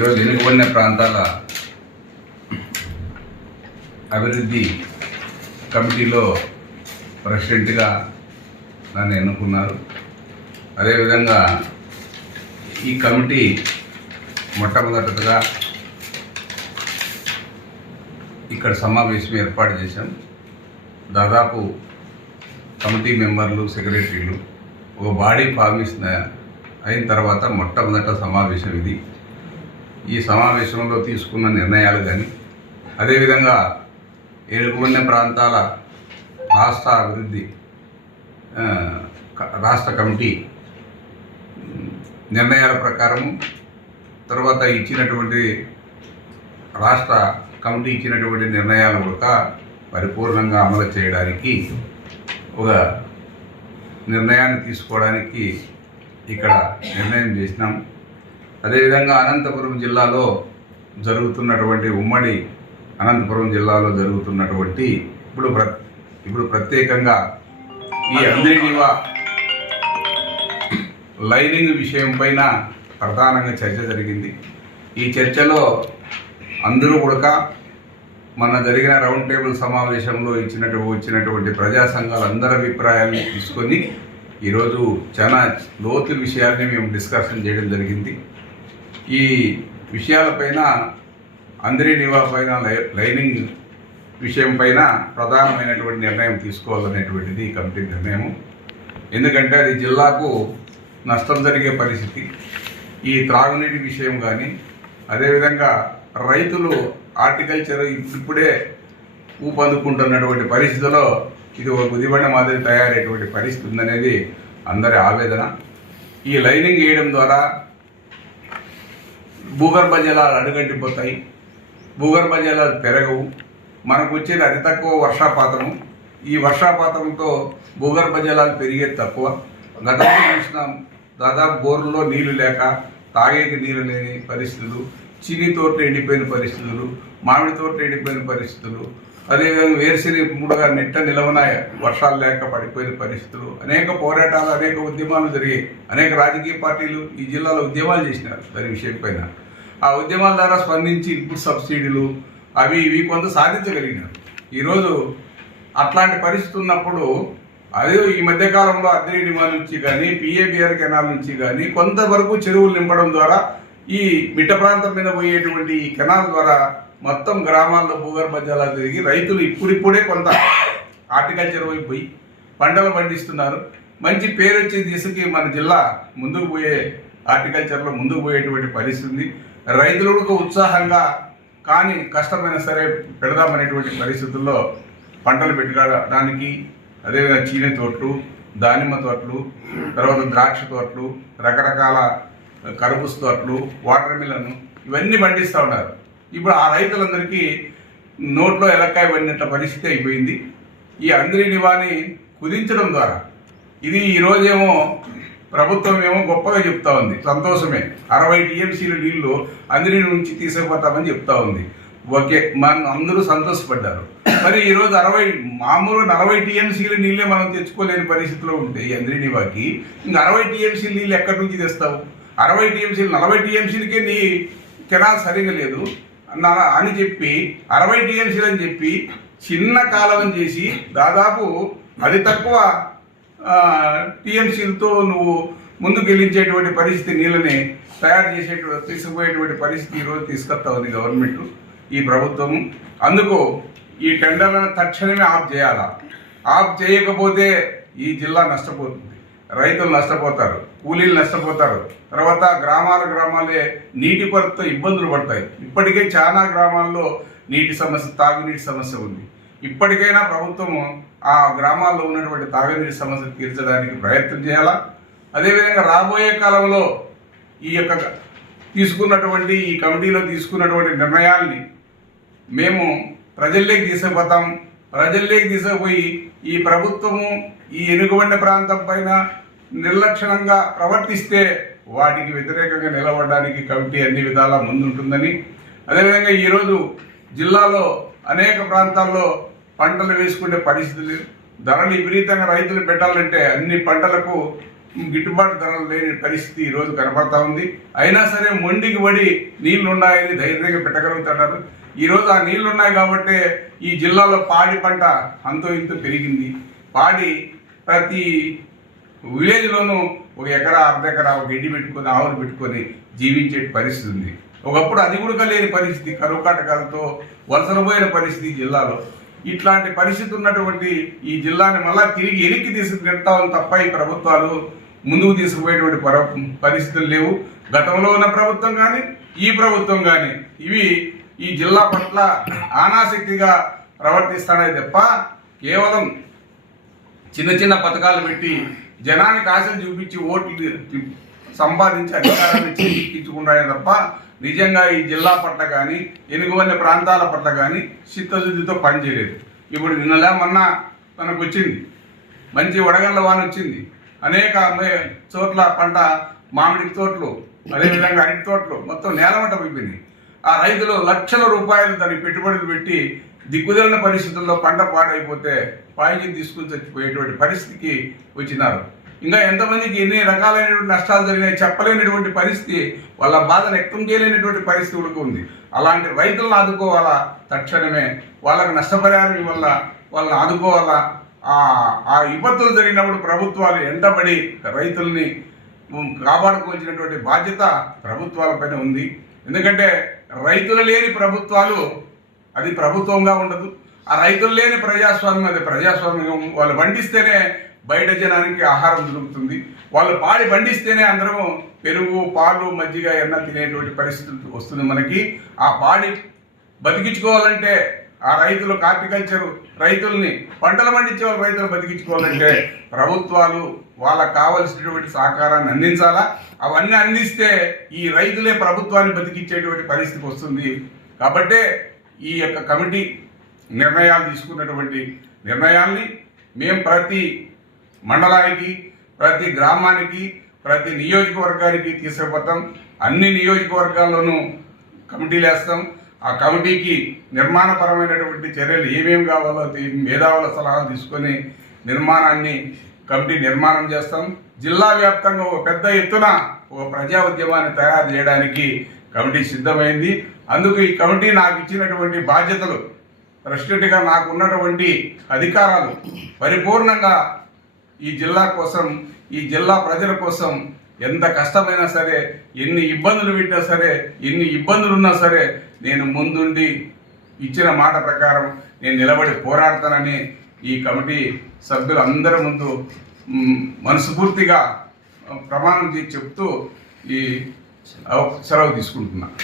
ఈరోజు వెనుకబడిన ప్రాంతాల అభివృద్ధి కమిటీలో ప్రెసిడెంట్గా నన్ను ఎన్నుకున్నారు. అదేవిధంగా ఈ కమిటీ మొట్టమొదటిగా ఇక్కడ సమావేశం ఏర్పాటు చేశాం. దాదాపు కమిటీ మెంబర్లు, సెక్రటరీలు ఒక బాడీ ఫార్మేషన్ అయిన తర్వాత మొట్టమొదట సమావేశం ఇది. ఈ సమావేశంలో తీసుకున్న నిర్ణయాలు కానీ, అదేవిధంగా వెనుకబడిన ప్రాంతాల రాష్ట్ర అభివృద్ధి రాష్ట్ర కమిటీ నిర్ణయాల ప్రకారం తర్వాత ఇచ్చినటువంటి రాష్ట్ర కమిటీ ఇచ్చినటువంటి నిర్ణయాలు కూడా పరిపూర్ణంగా అమలు చేయడానికి ఒక నిర్ణయాన్ని తీసుకోవడానికి ఇక్కడ నిర్ణయం చేసినాం. అదేవిధంగా అనంతపురం జిల్లాలో జరుగుతున్నటువంటి ఉమ్మడి అనంతపురం జిల్లాలో జరుగుతున్నటువంటి ఇప్పుడు ప్రత్యేకంగా ఈ అంద్రినివా లైనింగ్ విషయం పైన ప్రధానంగా చర్చ జరిగింది. ఈ చర్చలో అందరూ కూడా మన జరిగిన రౌండ్ టేబుల్ సమావేశంలో వచ్చినటువంటి ప్రజా సంఘాల అందరి అభిప్రాయాలను తీసుకొని ఈరోజు చాలా లోతు విషయాల్ని మేము డిస్కషన్ చేయడం జరిగింది. ఈ విషయాలపైన అంద్రినివా పైన లైనింగ్ విషయం పైన ప్రధానమైనటువంటి నిర్ణయం తీసుకోవాలనేటువంటిది కమిటీ నిర్ణయం. ఎందుకంటే అది జిల్లాకు నష్టం జరిగే పరిస్థితి. ఈ త్రాగునీటి విషయం కానీ, అదేవిధంగా రైతులు హార్టికల్చర్ ఇప్పుడే ఊపందుకుంటున్నటువంటి పరిస్థితిలో ఇది ఒక గుదిబండ మాదిరి తయారయ్యేటువంటి పరిస్థితి ఉందనేది అందరి ఆవేదన. ఈ లైనింగ్ వేయడం ద్వారా భూగర్భ జలాలు అడుగంటిపోతాయి, భూగర్భ జలాలు పెరగవు. మనకు వచ్చేది అతి తక్కువ వర్షాపాతము. ఈ వర్షాపాతంతో భూగర్భ జలాలు పెరిగేది తక్కువ. గతంలో చూసినాం, దాదాపు బోర్లలో నీళ్లు లేక తాగేకి నీళ్ళు లేని పరిస్థితులు, చిన్ని తోటలు ఎండిపోయిన పరిస్థితులు, మామిడి తోటలు ఎండిపోయిన పరిస్థితులు, అదేవిధంగా వేరుశెనగ మూడుగా నిలవన వర్షాలు లేక పడిపోయిన పరిస్థితులు, అనేక పోరాటాలు, అనేక ఉద్యమాలు జరిగాయి. అనేక రాజకీయ పార్టీలు ఈ జిల్లాలో ఉద్యమాలు చేసినారు దాని విషయం పైన. ఆ ఉద్యమాల ద్వారా స్పందించి ఇన్పుట్ సబ్సిడీలు అవి ఇవి కొంత సాధించగలిగినారు. ఈరోజు అట్లాంటి పరిస్థితి ఉన్నప్పుడు అదే ఈ మధ్యకాలంలో అంద్రినివా నుంచి కానీ, పిఏబిఆర్ కెనాల్ నుంచి కానీ కొంతవరకు చెరువులు నింపడం ద్వారా ఈ మిట్ట ప్రాంతం మీద పోయేటువంటి ఈ కెనాల్ ద్వారా మొత్తం గ్రామాల్లో భూగర్భ జలాలు తిరిగి రైతులు ఇప్పుడిప్పుడే కొంత హార్టికల్చర్ వైపు పోయి పంటలు పండిస్తున్నారు. మంచి పేరు వచ్చే దిశకి మన జిల్లా ముందుకు పోయే హార్టికల్చర్లో ముందుకు పోయేటువంటి పరిస్థితి ఉంది. రైతులకు ఉత్సాహంగా కానీ కష్టమైన సరే పెడదామనేటువంటి పరిస్థితుల్లో పంటలు పెట్టుకోవడానికి, అదేవిధంగా చీని తోటలు, దానిమ్మ తోటలు, తర్వాత ద్రాక్ష తోటలు, రకరకాల కర్బూజ తోటలు, వాటర్ మిలన్ ఇవన్నీ పండిస్తూ ఉన్నారు. ఇప్పుడు ఆ రైతులందరికీ నోట్లో ఎలక్కాయ పడినట్ల పరిస్థితి అయిపోయింది. ఈ అంద్రినివాని కుదించడం ద్వారా ఇది ఈరోజేమో ప్రభుత్వం ఏమో గొప్పగా చెప్తా ఉంది, సంతోషమే. 60 టీఎంసీల నీళ్లు అంద్రిని నుంచి తీసుకుపోతామని చెప్తా ఉంది. ఓకే, మనం అందరూ సంతోషపడ్డారు. మరి ఈరోజు 40 టీఎంసీల నీళ్ళే మనం తెచ్చుకోలేని పరిస్థితిలో ఉంటే ఈ అంద్రినివాకి ఇంకా 60 టీఎంసీల నీళ్ళు ఎక్కడి నుంచి తెస్తావు? 60 టీఎంసీలు 40 టీఎంసీలకే నీ కెనాల్ సరిగా లేదు అని చెప్పి 60 టీఎంసీలు అని చెప్పి చిన్న కాలువని చేసి దాదాపు అది తక్కువ టీఎంసీలతో నువ్వు ముందుకు వెళ్ళించేటువంటి పరిస్థితి, నీళ్ళని తయారు తీసుకుపోయేటువంటి పరిస్థితి ఈరోజు తీసుకొస్తా ఉంది గవర్నమెంట్, ఈ ప్రభుత్వము. అందుకు ఈ టెండర్లను తక్షణమే ఆఫ్ చేయాలా. ఆఫ్ చేయకపోతే ఈ జిల్లా నష్టపోతుంది, రైతులు నష్టపోతారు, కూలీలు నష్టపోతారు. తర్వాత గ్రామాలే నీటి కొరతతో ఇబ్బందులు పడతాయి. ఇప్పటికే చాలా గ్రామాల్లో నీటి సమస్య, తాగునీటి సమస్య ఉంది. ఇప్పటికైనా ప్రభుత్వము ఆ గ్రామాల్లో ఉన్నటువంటి తాగునీటి సమస్య తీర్చడానికి ప్రయత్నం చేయాలా. అదేవిధంగా రాబోయే కాలంలో ఈ తీసుకున్నటువంటి ఈ కమిటీలో తీసుకున్నటువంటి నిర్ణయాల్ని మేము ప్రజల్లోకి తీసుకుపోతాం. ప్రజల్లోకి తీసుకుపోయి ఈ ప్రభుత్వము ఈ వెనుకబడిన ప్రాంతం పైన నిర్లక్షణంగా ప్రవర్తిస్తే వాటికి వ్యతిరేకంగా నిలబడడానికి కమిటీ అన్ని విధాలా ముందుంటుందని, అదేవిధంగా ఈరోజు జిల్లాలో అనేక ప్రాంతాల్లో పంటలు వేసుకునే పరిస్థితులు, ధరలు విపరీతంగా రైతులు పెట్టాలంటే అన్ని పంటలకు గిట్టుబాటు ధరలు లేని పరిస్థితి ఈరోజు కనబడతా ఉంది. అయినా సరే మొండికి పడి నీళ్లున్నాయని ధైర్యంగా పెట్టగలుగుతున్నారు. ఈరోజు ఆ నీళ్లున్నాయి కాబట్టి ఈ జిల్లాలో పాడి పంట అంతో ఇంతో పెరిగింది. పాడి ప్రతి విలేజ్లోనూ ఒక ఎకరా అర్ధ ఎకరా ఒక గడ్డి పెట్టుకొని ఆవులు పెట్టుకొని జీవించే పరిస్థితి ఉంది. ఒకప్పుడు అది కూడా లేని పరిస్థితి, కరువు కాటకాలతో వలసలు పోయిన పరిస్థితి జిల్లాలో. ఇట్లాంటి పరిస్థితి ఉన్నటువంటి ఈ జిల్లాని మళ్ళా తిరిగి ఎనికి తీసుకెళ్తామని తప్ప ఈ ప్రభుత్వాలు ముందుకు తీసుకుపోయేటువంటి పరిస్థితులు లేవు. గతంలో ఉన్న ప్రభుత్వం కానీ ఈ ప్రభుత్వం కానీ ఇవి ఈ జిల్లా పట్ల ఆనాసక్తిగా ప్రవర్తిస్తానే తప్ప కేవలం చిన్న చిన్న పథకాలు పెట్టి జనానికి ఆశలు చూపించి ఓట్లు సంపాదించి అధికారాన్ని చేయించుకుంటానే తప్ప నిజంగా ఈ జిల్లా పట్ల కానీ ఎనుగువన్న ప్రాంతాల పట్ల కానీ చిత్తశుద్ధితో పనిచేయలేదు. ఇప్పుడు నిన్నలే మొన్న మనకు వచ్చింది, మంచి వడగళ్ళ వాన వచ్చింది. అనేక చోట్ల పంట, మామిడి తోటలు, అదేవిధంగా అరటి తోటలు మొత్తం నేలమట్ట అయిపోయింది. ఆ రైతులు లక్షల రూపాయలు దానికి పెట్టుబడులు పెట్టి దిక్కుదలిన పరిస్థితుల్లో పంట పాడైపోతే పాయిజన్ తీసుకుని చచ్చిపోయేటువంటి పరిస్థితికి వచ్చినారు. ఇంకా ఎంతమందికి ఎన్ని రకాలైనటువంటి నష్టాలు జరిగినాయి చెప్పలేనటువంటి పరిస్థితి, వాళ్ళ బాధను వ్యక్తం చేయలేనటువంటి పరిస్థితి కూడా ఉంది. అలాంటి రైతులను ఆదుకోవాలా, తక్షణమే వాళ్ళకు నష్టపరిహారం ఇవ్వాల, వాళ్ళని ఆదుకోవాలా. ఆ విపత్తులు జరిగినప్పుడు ప్రభుత్వాలు ఎంటబడి రైతుల్ని కాపాడుకోవాల్సినటువంటి బాధ్యత ప్రభుత్వాలపైన ఉంది. ఎందుకంటే రైతులు లేని ప్రభుత్వాలు అది ప్రభుత్వంగా ఉండదు. ఆ రైతులు లేని ప్రజాస్వామ్యం అది ప్రజాస్వామ్యం. వాళ్ళు పండిస్తేనే బయట జనానికి ఆహారం దొరుకుతుంది. వాళ్ళు పాడి పండిస్తేనే అందరము పెరుగు, పాలు, మజ్జిగ, ఎన్న తినేటువంటి పరిస్థితి వస్తుంది మనకి. ఆ పాడి బతికించుకోవాలంటే ఆ రైతులు హార్టికల్చర్ రైతుల్ని, పంటలు పండించే వాళ్ళు రైతులు బతికించుకోవాలంటే ప్రభుత్వాలు వాళ్ళకు కావలసినటువంటి సహకారాన్ని అందించాలా. అవన్నీ అందిస్తే ఈ రైతులే ప్రభుత్వాన్ని బతికించేటువంటి పరిస్థితి వస్తుంది. కాబట్టే ఈ యొక్క కమిటీ నిర్ణయాలు తీసుకున్నటువంటి నిర్ణయాల్ని మేము ప్రతి మండలానికి, ప్రతి గ్రామానికి, ప్రతి నియోజకవర్గానికి తీసుకుపోతాం. అన్ని నియోజకవర్గాల్లోనూ కమిటీలు వేస్తాం. ఆ కమిటీకి నిర్మాణపరమైనటువంటి చర్యలు ఏమేమి కావాలో మేధావుల సలహాలు తీసుకొని కమిటీ నిర్మాణం చేస్తాం. జిల్లా వ్యాప్తంగా ఒక పెద్ద ఎత్తున ఒక ప్రజా ఉద్యమాన్ని తయారు చేయడానికి కమిటీ సిద్ధమైంది. అందుకు ఈ కమిటీ నాకు ఇచ్చినటువంటి బాధ్యతలు, ప్రెసిడెంట్గా నాకు ఉన్నటువంటి అధికారాలు పరిపూర్ణంగా ఈ జిల్లా కోసం, ఈ జిల్లా ప్రజల కోసం ఎంత కష్టమైనా సరే, ఎన్ని ఇబ్బందులు పెట్టినా సరే, ఎన్ని ఇబ్బందులు ఉన్నా సరే నేను ముందుండి ఇచ్చిన మాట ప్రకారం నేను నిలబడి పోరాడతానని ఈ కమిటీ సభ్యులందరి ముందు మనస్ఫూర్తిగా ప్రమాణం చేసి చెప్తూ ఈ సెలవు తీసుకుంటున్నాను.